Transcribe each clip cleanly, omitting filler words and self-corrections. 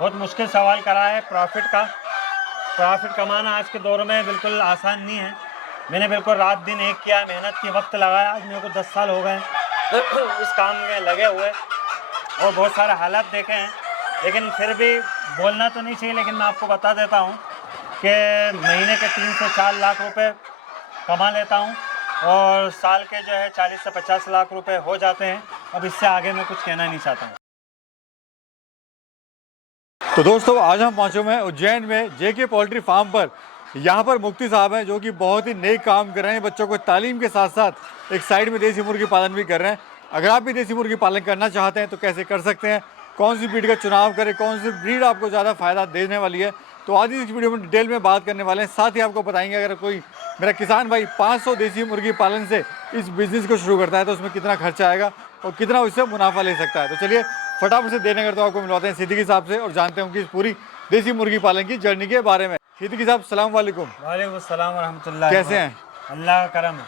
बहुत मुश्किल सवाल करा है प्रॉफिट का। प्रॉफिट कमाना आज के दौर में बिल्कुल आसान नहीं है। मैंने बिल्कुल रात दिन एक किया, मेहनत की, वक्त लगाया। आज मेरे को 10 साल हो गए इस काम में लगे हुए और बहुत सारे हालात देखे हैं, लेकिन फिर भी बोलना तो नहीं चाहिए, लेकिन मैं आपको बता देता हूँ कि महीने के 3 से 4 लाख रुपए कमा लेता हूँ और साल के जो है 40 से 50 लाख रुपए हो जाते हैं। अब इससे आगे मैं कुछ कहना नहीं चाहता हूँ। तो दोस्तों आज हम पहुंचे हुए हैं उज्जैन में जेके पोल्ट्री फार्म पर। यहाँ पर मुफ्ती साहब हैं जो कि बहुत ही नेक काम कर रहे हैं। बच्चों को तालीम के साथ साथ एक साइड में देसी मुर्गी पालन भी कर रहे हैं। अगर आप भी देसी मुर्गी पालन करना चाहते हैं तो कैसे कर सकते हैं, कौन सी ब्रीड का चुनाव करें, कौन सी ब्रीड आपको ज़्यादा फ़ायदा देने वाली है, तो आज इस वीडियो में डिटेल में बात करने वाले हैं। साथ ही आपको बताएंगे अगर कोई मेरा किसान भाई 500 देसी मुर्गी पालन से इस बिज़नेस को शुरू करता है तो उसमें कितना खर्चा आएगा और कितना उससे मुनाफा ले सकता है। तो चलिए फटाफट से देने करते आपको मिलवाते हैं सिद्दीकी साहब से और जानते हैं उनकी इस पूरी देसी मुर्गी पालन की जर्नी के बारे में। सिद्दीकी साहब सलाम वालेकुम। वालेकुम अस्सलाम व रहमतुल्लाह। कैसे हैं? अल्लाह का करम है।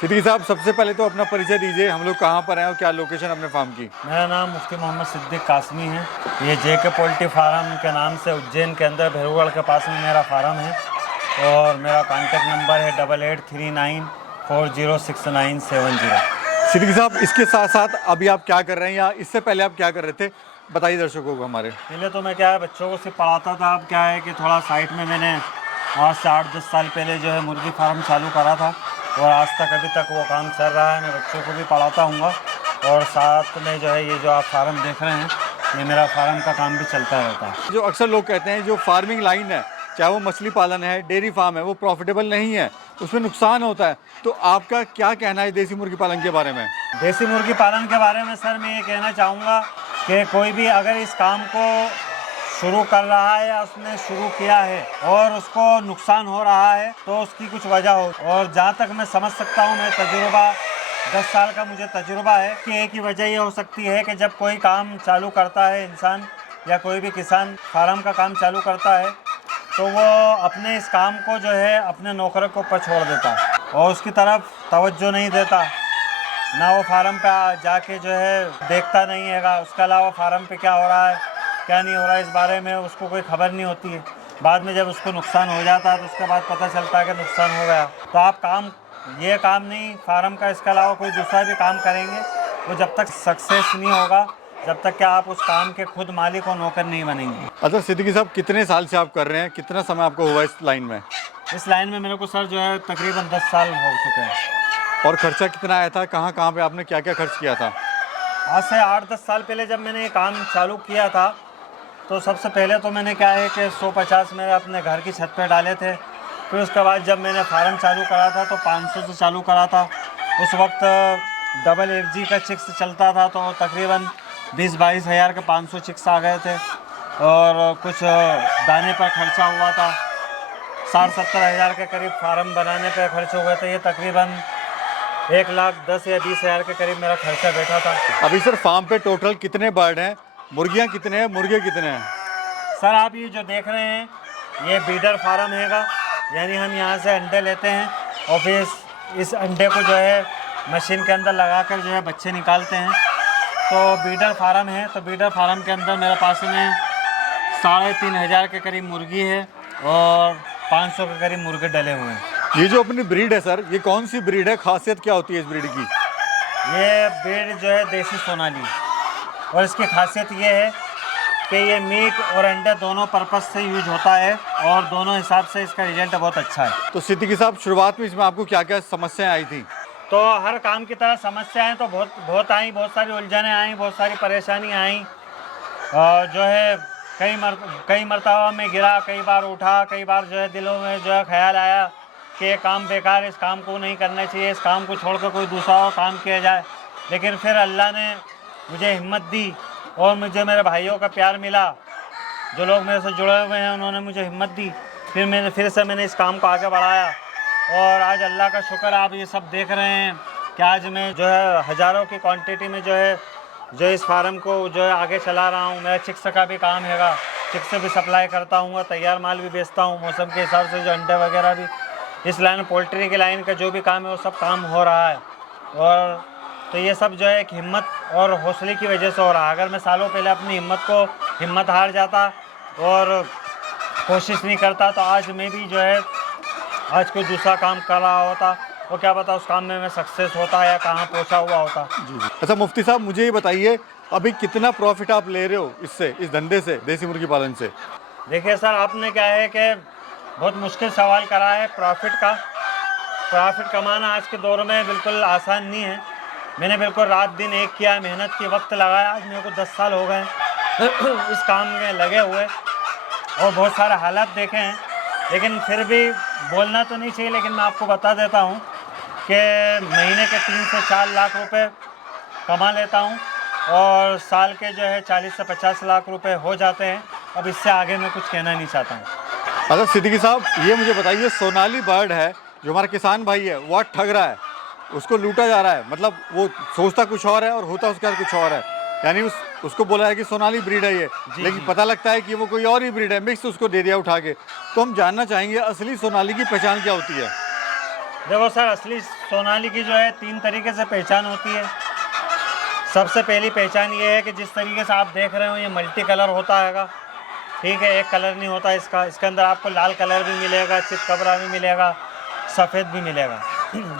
सिद्दीकी साहब सबसे पहले तो अपना परिचय दीजिए, हम लोग कहाँ पर हैं और क्या लोकेशन अपने फार्म की। मेरा नाम मुफ्ती मोहम्मद सिद्दीक कासमी है। ये जेके पोल्ट्री फार्म के नाम से उज्जैन के अंदर भैरूगढ़ के पास में मेरा फार्म है और मेरा कॉन्टेक्ट नंबर है 8839406970। सिद्दीकी साहब इसके साथ साथ अभी आप क्या कर रहे हैं या इससे पहले आप क्या कर रहे थे, बताइए दर्शकों को हमारे। पहले तो मैं क्या है बच्चों को सिर्फ पढ़ाता था। अब क्या है कि थोड़ा साइड में मैंने आज से 8-10 साल पहले जो है मुर्गी फार्म चालू करा था और आज तक अभी तक वो काम चल रहा है। मैं बच्चों को भी पढ़ाता हूँ और साथ में जो है ये जो आप फार्म देख रहे हैं ये मेरा फार्म का काम भी चलता रहता है। जो अक्सर लोग कहते हैं जो फार्मिंग लाइन है, चाहे वो मछली पालन है, डेयरी फार्म है, वो प्रॉफिटेबल नहीं है, उसमें नुकसान होता है, तो आपका क्या कहना है देसी मुर्गी पालन के बारे में? देसी मुर्गी पालन के बारे में सर मैं ये कहना चाहूँगा कि कोई भी अगर इस काम को शुरू कर रहा है या उसने शुरू किया है और उसको नुकसान हो रहा है तो उसकी कुछ वजह हो। और जहाँ तक मैं समझ सकता हूँ, मैं तजुर्बा 10 साल का मुझे तजुर्बा है कि एक ही वजह ये हो सकती है कि जब कोई काम चालू करता है इंसान या कोई भी किसान फार्म का काम चालू करता है तो वो अपने इस काम को जो है अपने नौकर को ऊपर छोड़ देता है और उसकी तरफ तवज्जो नहीं देता, ना वो फार्म पे जाके जो है देखता नहीं है। उसके अलावा फार्म पे क्या हो रहा है क्या नहीं हो रहा है इस बारे में उसको कोई खबर नहीं होती है। बाद में जब उसको नुकसान हो जाता है तो उसके बाद पता चलता है कि नुकसान हो गया। तो आप ये काम नहीं फार्म का, इसके अलावा कोई दूसरा भी काम करेंगे वो जब तक सक्सेस नहीं होगा जब तक कि आप उस काम के खुद मालिक और नौकर नहीं बनेंगे। अच्छा सिद्दीकी साहब कितने साल से आप कर रहे हैं, कितना समय आपको हुआ इस लाइन में? इस लाइन में मेरे को सर जो है तकरीबन 10 साल हो चुके हैं। और खर्चा कितना आया था, कहाँ कहाँ पे आपने क्या क्या खर्च किया था? आज से 8-10 साल पहले जब मैंने ये काम चालू किया था तो सबसे पहले तो मैंने क्या है कि 150 मेरे अपने घर की छत पे डाले थे। फिर उसके बाद जब मैंने फार्म चालू करा था तो 500 से चालू करा था। उस वक्त डबल FG का चिक्स चलता था तो तकरीबन 20-22 हज़ार के 500 चिक्स आ गए थे और कुछ दाने पर खर्चा हुआ था। 60-70 हज़ार के करीब फार्म बनाने पे खर्च हुए थे। ये तकरीबन 1,10,000 या 20,000 के करीब मेरा खर्चा बैठा था। अभी सर फार्म पे टोटल कितने बर्ड हैं, मुर्गियाँ कितने हैं, मुर्गे कितने हैं? सर आप ये जो देख रहे हैं ये बीडर फार्म हैगा, यानी हम यहाँ से अंडे लेते हैं और फिर इस अंडे को जो है मशीन के अंदर लगाकर जो है बच्चे निकालते हैं। तो बीडर फार्म है। तो बीडर फार्म के अंदर मेरे पास में 3,500 के करीब मुर्गी है और 500 के करीब मुर्गे डले हुए हैं। ये जो अपनी ब्रीड है सर, ये कौन सी ब्रीड है, खासियत क्या होती है इस ब्रीड की? ये ब्रीड जो है देसी सोनाली और इसकी खासियत ये है कि ये मीट और अंडे दोनों पर्पज़ से यूज होता है और दोनों हिसाब से इसका रिजल्ट बहुत अच्छा है। तो सिद्दीकी साहब शुरुआत में इसमें आपको क्या क्या समस्याएं आई थी? तो हर काम की तरह समस्याएं तो बहुत आई, बहुत सारी उलझनें आई, बहुत सारी परेशानी आई। जो है कई मरतबा में गिरा, कई बार उठा, कई बार जो है दिलों में जो है ख्याल आया कि ये काम बेकार है, इस काम को नहीं करना चाहिए, इस काम को छोड़कर कोई दूसरा और काम किया जाए। लेकिन फिर अल्लाह ने मुझे हिम्मत दी और मुझे मेरे भाइयों का प्यार मिला, जो लोग मेरे से जुड़े हुए हैं उन्होंने मुझे हिम्मत दी। फिर से मैंने इस काम को आगे बढ़ाया और आज अल्लाह का शुक्र आप ये सब देख रहे हैं कि आज मैं जो है हज़ारों की क्वांटिटी में जो इस फार्म को जो है आगे चला रहा हूँ। मेरा चिक्स का भी काम हैगा, चिक्स भी सप्लाई करता हूँ और तैयार माल भी बेचता हूँ। मौसम के हिसाब से जो अंडे वगैरह भी इस लाइन पोल्ट्री की लाइन का जो भी काम है वो सब काम हो रहा है। और तो ये सब जो है एक हिम्मत और हौसले की वजह से हो रहा है। अगर मैं सालों पहले अपनी हिम्मत हार जाता और कोशिश नहीं करता तो आज मैं भी जो है आज कोई दूसरा काम कर रहा होता, वो क्या पता उस काम में मैं सक्सेस होता या कहाँ पहुँचा हुआ होता। जी जी। अच्छा मुफ्ती साहब, मुझे ये बताइए अभी कितना प्रॉफिट आप ले रहे हो इससे, इस धंधे से, देसी मुर्गी पालन से? देखिए सर, आपने क्या है कि बहुत मुश्किल सवाल करा है प्रॉफिट का। प्रॉफिट कमाना आज के दौर में बिल्कुल आसान नहीं है। मैंने बिल्कुल रात दिन एक किया, मेहनत की, वक्त लगाया। आज मेरे को 10 साल हो गए इस काम में लगे हुए और बहुत सारे हालात देखे हैं, लेकिन फिर भी बोलना तो नहीं चाहिए, लेकिन मैं आपको बता देता हूँ कि महीने के 3 से 4 लाख रुपए कमा लेता हूँ और साल के जो है 40 से 50 लाख रुपए हो जाते हैं। अब इससे आगे मैं कुछ कहना नहीं चाहता हूँ। अच्छा सिद्दीकी साहब, ये मुझे बताइए, सोनाली बर्ड है जो हमारा किसान भाई है, वो ठग रहा है, उसको लूटा जा रहा है, मतलब वो सोचता कुछ और है और होता उसके साथ कुछ और है। यानी उसको बोला है कि सोनाली ब्रीड है ये, लेकिन पता लगता है कि वो कोई और ही ब्रीड है, मिक्स उसको दे दिया उठा के। तो हम जानना चाहेंगे असली सोनाली की पहचान क्या होती है? देखो सर, असली सोनाली की जो है 3 तरीके से पहचान होती है। सबसे पहली पहचान ये है कि जिस तरीके से आप देख रहे हो ये मल्टी कलर होता हैगा, ठीक है, एक कलर नहीं होता इसका। इसके अंदर आपको लाल कलर भी मिलेगा, चितकबरा भी मिलेगा, सफ़ेद भी मिलेगा।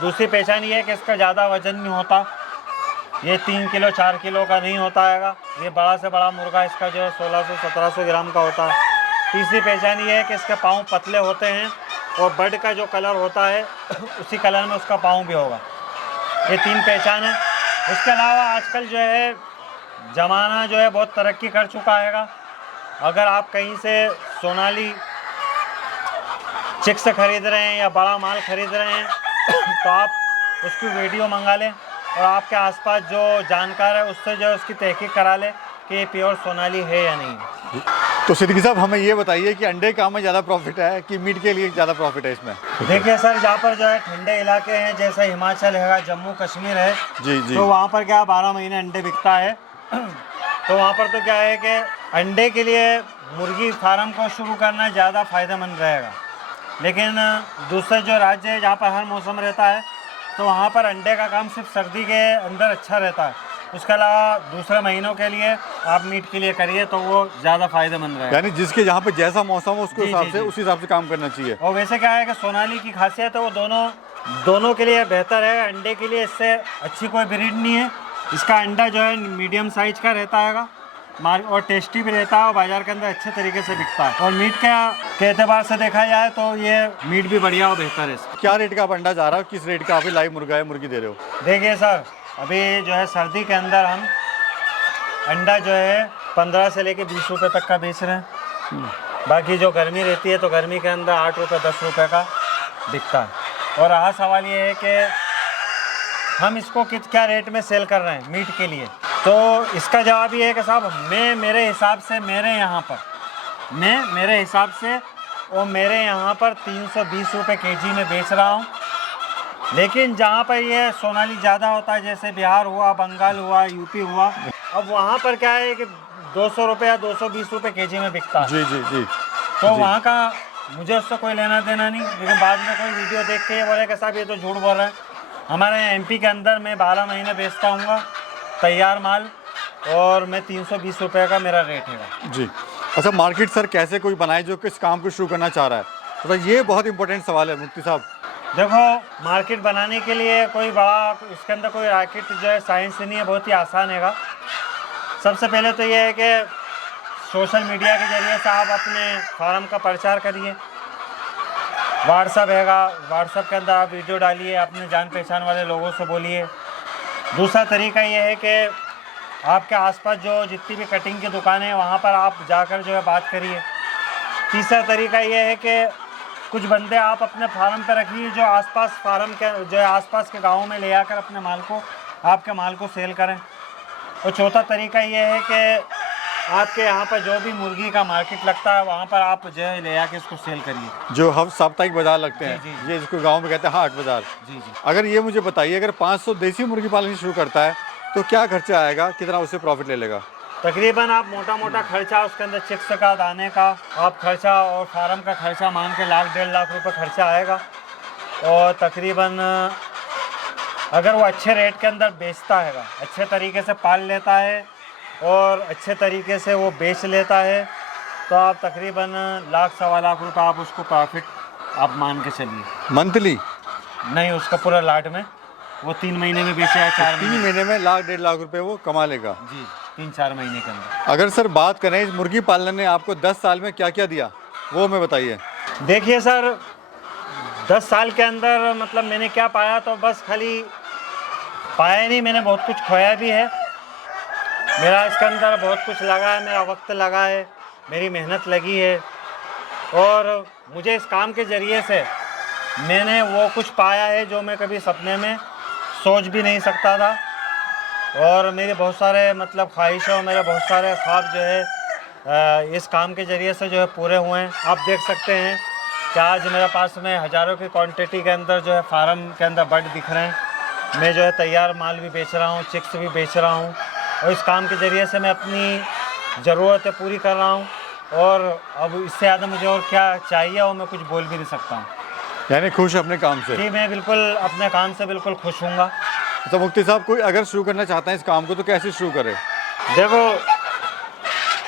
दूसरी पहचान ये है कि इसका ज़्यादा वजन नहीं होता, ये 3 किलो 4 किलो का नहीं होता हैगा। ये बड़ा से बड़ा मुर्गा इसका जो है 1600-1700 ग्राम का होता है। तीसरी पहचान ये है कि इसके पाँव पतले होते हैं और बर्ड का जो कलर होता है उसी कलर में उसका पाँव भी होगा। ये 3 पहचान है। इसके अलावा आजकल जो है ज़माना जो है बहुत तरक्की कर चुका हैगा। अगर आप कहीं से सोनाली चिक्स खरीद रहे हैं या बड़ा माल खरीद रहे हैं तो आप उसकी वीडियो मंगा लें और आपके आसपास जो जानकार है उससे जो है उसकी तहकीक करा लें कि ये प्योर सोनाली है या नहीं। तो सिद्दीकी साहब, हमें ये बताइए कि अंडे काम में ज़्यादा प्रॉफिट है कि मीट के लिए ज़्यादा प्रॉफिट है इसमें? देखिए सर, जहाँ पर जो है ठंडे इलाके हैं, जैसे हिमाचल है, जम्मू कश्मीर है, जी जी, तो वहाँ पर क्या 12 महीने अंडे बिकता है। तो वहाँ पर तो क्या है कि अंडे के लिए मुर्गी फार्म को शुरू करना ज़्यादा फ़ायदेमंद रहेगा। लेकिन दूसरे जो राज्य है जहाँ पर हर मौसम रहता है, तो वहाँ पर अंडे का काम सिर्फ सर्दी के अंदर अच्छा रहता है। उसके अलावा दूसरे महीनों के लिए आप मीट के लिए करिए तो वो ज़्यादा फ़ायदेमंद रहेगा। यानी जिसके जहाँ पे जैसा मौसम हो उसके जी, हिसाब जी, से जी। उसी हिसाब से काम करना चाहिए। और वैसे क्या है कि सोनाली की खासियत है वो दोनों के लिए बेहतर है। अंडे के लिए इससे अच्छी कोई ब्रीड नहीं है। इसका अंडा जो है मीडियम साइज का रहता है और टेस्टी भी रहता है और बाजार के अंदर अच्छे तरीके से बिकता है। और मीट के एतबार से देखा जाए तो ये मीट भी बढ़िया और बेहतर है। क्या रेट का आप अंडा जा रहा है, किस रेट का आप लाइव मुर्गा है मुर्गी दे रहे हो? देखिए सर, अभी जो है सर्दी के अंदर हम अंडा जो है 15 से लेके 20 रुपये तक का बेच रहे हैं। बाकी जो गर्मी रहती है तो गर्मी के अंदर 8 रुपये 10 रुपये का बिकता है। और रहा सवाल ये है कि हम इसको क्या रेट में सेल कर रहे हैं मीट के लिए, तो इसका जवाब ये है कि साहब मैं मेरे हिसाब से मेरे यहाँ पर 320 रुपये केजी में बेच रहा हूँ। लेकिन जहाँ पर ये सोनाली ज़्यादा होता है, जैसे बिहार हुआ, बंगाल हुआ, यूपी हुआ, अब वहाँ पर क्या है कि 200 रुपये या 220 रुपये केजी में बिकता है। जी जी जी। तो वहाँ का मुझे उससे कोई लेना देना नहीं। लेकिन बाद में कोई वीडियो देख के ये बोले कि साहब ये तो झूठ बोल रहे हैं। हमारे एमपी के अंदर मैं 12 महीने बेचता हूँ तैयार माल और मैं 320 रुपये का मेरा रेट है जी। अच्छा मार्केट सर कैसे कोई बनाए जो किस काम को शुरू करना चाह रहा है? तो ये बहुत इंपॉर्टेंट सवाल है मुफ्ती साहब। देखो, मार्केट बनाने के लिए कोई बड़ा इसके अंदर कोई रॉकेट जो है साइंस नहीं है, बहुत ही आसान हैगा। सबसे पहले तो ये है कि सोशल मीडिया के ज़रिए से आप अपने फार्म का प्रचार करिए। व्हाट्सअप हैगा, व्हाट्सअप के अंदर आप वीडियो डालिए, अपने जान पहचान वाले लोगों से बोलिए। दूसरा तरीका ये है कि आपके आसपास जो जितनी भी कटिंग की दुकानें हैं वहाँ पर आप जाकर जो है बात करिए। तीसरा तरीका ये है कि कुछ बंदे आप अपने फार्म पे रखिए जो आसपास फार्म के जो है आसपास के गाँवों में ले आकर अपने आपके माल को सेल करें। और चौथा तरीका ये है कि आपके यहाँ पर जो भी मुर्गी का मार्केट लगता है वहाँ पर आप जो है ले आके इसको सेल करिए। जो हम साप्ताहिक बाजार लगते हैं, जी, जी। ये जिसको गांव में कहते हैं हाट बाजार। जी जी। अगर ये मुझे बताइए, अगर 500 देसी मुर्गी पालन शुरू करता है तो क्या खर्चा आएगा, कितना उससे प्रॉफिट ले लेगा? तकरीबन आप मोटा खर्चा उसके अंदर चिक्स का दाने का आप खर्चा और फार्म का खर्चा मान के 1.5 लाख रुपए खर्चा आएगा। और तकरीबन अगर वो अच्छे रेट के अंदर बेचता हैगा, अच्छे तरीके से पाल लेता है और अच्छे तरीके से वो बेच लेता है, तो आप तकरीबन लाख सवा लाख रुपए आप उसको प्रॉफिट आप मान के चलिए। मंथली नहीं, उसका पूरा लाट में वो 3 महीने में बेचे या 4 3 महीने। महीने में लाख 1.5 लाख रुपए वो कमा लेगा। जी, 3-4 महीने के अंदर। अगर सर बात करें इस मुर्गी पालन ने आपको 10 साल में क्या क्या दिया वो हमें बताइए। देखिए सर, 10 साल के अंदर मतलब मैंने क्या पाया, तो बस खाली पाया ही नहीं, मैंने बहुत कुछ खोया भी है। मेरा इसके अंदर बहुत कुछ लगा है, मेरा वक्त लगा है, मेरी मेहनत लगी है, और मुझे इस काम के ज़रिए से मैंने वो कुछ पाया है जो मैं कभी सपने में सोच भी नहीं सकता था। और मेरे बहुत सारे मतलब ख्वाहिशें और मेरे बहुत सारे ख्वाब जो है इस काम के ज़रिए से जो है पूरे हुए हैं। आप देख सकते हैं कि आज मेरे पास में हज़ारों की क्वांटिटी के अंदर जो है फार्म के अंदर बर्ड दिख रहे हैं। मैं जो है तैयार माल भी बेच रहा हूँ, चिक्स भी बेच रहा हूँ, और इस काम के ज़रिए से मैं अपनी ज़रूरतें पूरी कर रहा हूँ। और अब इससे ज़्यादा मुझे और क्या चाहिए, और मैं कुछ बोल भी नहीं सकता हूँ। यानी खुश अपने काम से? जी, मैं बिल्कुल अपने काम से बिल्कुल खुश हूँगा। तो मुफ्ती साहब, कोई अगर शुरू करना चाहता है इस काम को तो कैसे शुरू करे? देखो,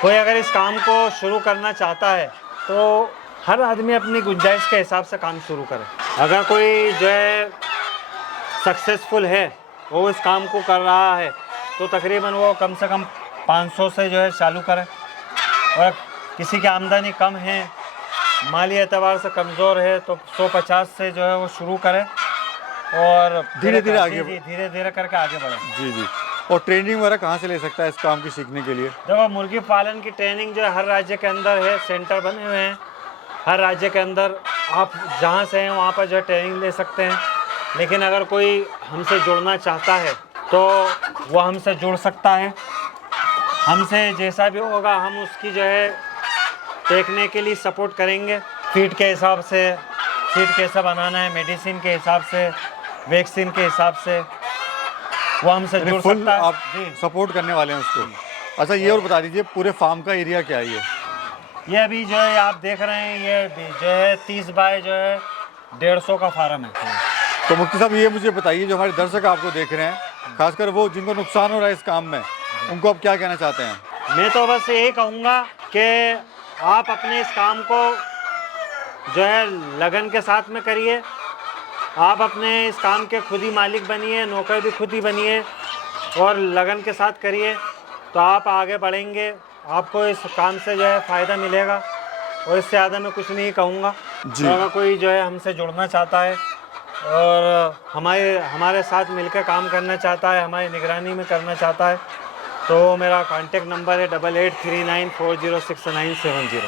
कोई अगर इस काम को शुरू करना चाहता है तो हर आदमी अपनी गुंजाइश के हिसाब से काम शुरू करे। अगर कोई जो है सक्सेसफुल है, वो इस काम को कर रहा है, तो तकरीबन वो कम से कम 500 से जो है चालू करे। और किसी की आमदनी कम है, माली एतबार से कमज़ोर है, तो 150 से जो है वो शुरू करे, और धीरे धीरे आगे धीरे धीरे करके आगे बढ़े। जी जी। और ट्रेनिंग वगैरह कहाँ से ले सकता है इस काम की सीखने के लिए? देखो, मुर्गी पालन की ट्रेनिंग जो है हर राज्य के अंदर है, सेंटर बने हुए हैं हर राज्य के अंदर। आप जहाँ से हैं वहाँ पर जो है ट्रेनिंग ले सकते हैं। लेकिन अगर कोई हमसे जुड़ना चाहता है तो वो हमसे जुड़ सकता है। हमसे जैसा भी होगा हम उसकी जो है देखने के लिए सपोर्ट करेंगे। फीड के हिसाब से, फीड कैसा बनाना है, मेडिसिन के हिसाब से, वैक्सीन के हिसाब से वो हमसे जुड़ फुल सकता है। आप जी, सपोर्ट करने वाले हैं उसको। अच्छा, ये और बता दीजिए पूरे फार्म का एरिया क्या है? ये अभी जो है आप देख रहे हैं, ये जो है 30 बाय जो है 150 का फार्म है। तो मुफ्ती साहब, ये मुझे बताइए, जो हमारे दर्शक आपको देख रहे हैं, खासकर वो जिनको नुकसान हो रहा है इस काम में, उनको आप क्या कहना चाहते हैं? मैं तो बस यही कहूँगा कि आप अपने इस काम को जो है लगन के साथ में करिए। आप अपने इस काम के खुद ही मालिक बनिए, नौकर भी खुद ही बनिए, और लगन के साथ करिए, तो आप आगे बढ़ेंगे। आपको इस काम से जो है फ़ायदा मिलेगा, और इससे ज़्यादा मैं कुछ नहीं कहूँगा। तो अगर कोई जो है हमसे जुड़ना चाहता है और हमारे साथ मिलकर काम करना चाहता है, हमारी निगरानी में करना चाहता है, तो मेरा कॉन्टेक्ट नंबर है 8839406970।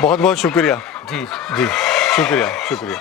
बहुत बहुत शुक्रिया। जी जी, शुक्रिया शुक्रिया।